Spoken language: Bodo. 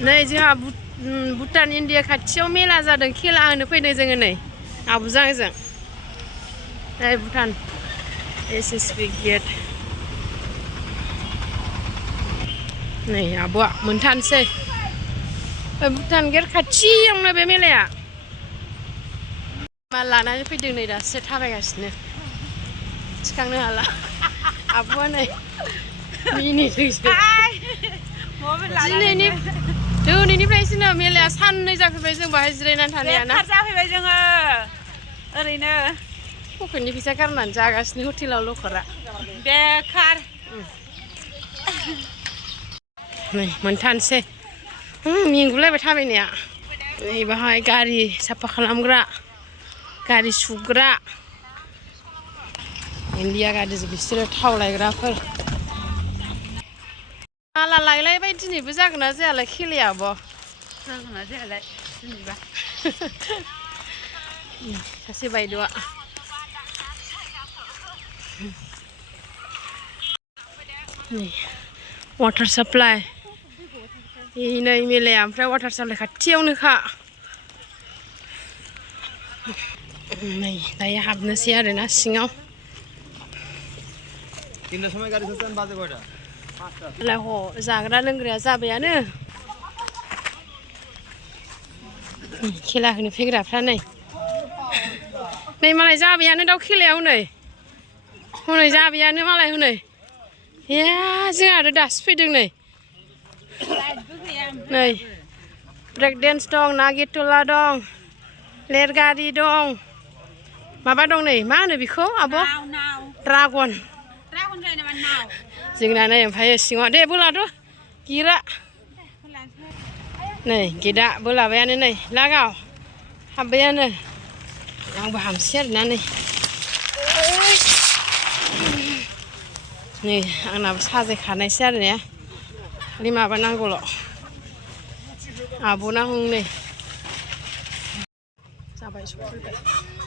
नै जोंहा भुटान इन्डिया खाथियाव मेला जादों खेला होनो फैदों जोङो नै आब'जों आंजों नै भुटान एसएसबी गेट नै आब'आ मोनथानोसै भुटान गेट खाथियावनो बे मेलाया माल लानानै फैदों नै दासो थाबायगासिनो थिखांनो हाला आब'आ नै मिनिदोंसो दिनैनिफ्रायसो मेलाया साननै जाफैबाय जों बाहाय जिरायनानै थानाया ना जाफैबाय जोङो ओरैनो पकेटनि फैसा गारनानै जागासिनो हटेलाव लखरा बेखार नै मोनथानोसै मेंगुलायबाय थाबायनाया नै बाहाय गारि साफा खालामग्रा गारि सुग्रा इन्डिया गारिजों बिसोरो थाव लायग्राफोर माला लायलायबाय दिनैबो जागोन ना जायालाय खेलाया आब' जागोन ना जायालाय दिनैबा सासे बायद'आ नै वाटार साप्लाइ नै मेलाया ओमफ्राय वाटार साप्लाइ खाथियावनोखा नै दायो हाबनोसै आरोना सिङाव जाग्रा लोंग्राया जाबायानो खेला होनो फैग्राफ्रा नै मालाय जाबायानो दाउ खेलायाव नै हनै जाबायानो मालाय हनै ए जोंहा आरो दासो फैदों नै ब्रेक डेन्स दं नागिरटला दं लेरगारि दं माबा दं नै मा होनो बेखौ आब' ड्रागन जोंना नै ओमफ्राय सिङाव दे बोलाथ' गिरा नै गेटआ बोलाबायानो नै लागाव हाबबायानो आंबो हाबसै आरोना नै आंनाबो साजायखानायसै आरो ने खालि माबा नांगौल' आब'ना हनै जाबाय सफैबाय